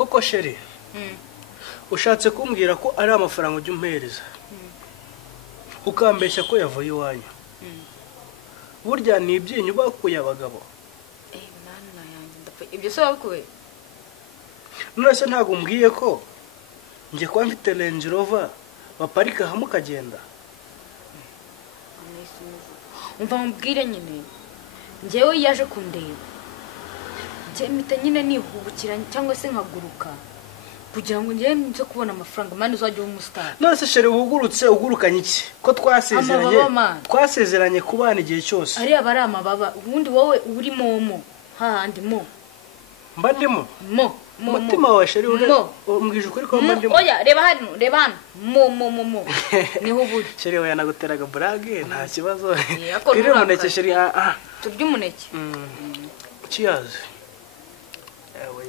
koko sheri ushatse kumbwira ko ari amafaranga ujya umpereza ukambeshya ko yavuye iwanyu burya ni ibyinyu bakuye abagabo mana yanjye ndapfa ibyo se wakuye none se ntabwo umbwiye ko njye kuba mfite Range Rover baparika hamwe ukagenda umva mubwire nyine njyewe yaje kundeba njye mpita nyine nihubukira cyangwa se nkaguruka kugira ngo njye nze kubona amafaranga mani uzajya umustar none se sheri ugurutse ugurukanye iki ko twasezeranye kubana igihe cyose ari abari amababa ubundi wowe uri momo hahandi mo mba ndimo mo umutima wawe sheri umbwije ukuri ko mba ndimo oya reba hano mo niho buri sheri we yanaguteraga brage nta kibazo kiri umuneke sheri turya umuneke cheers ewe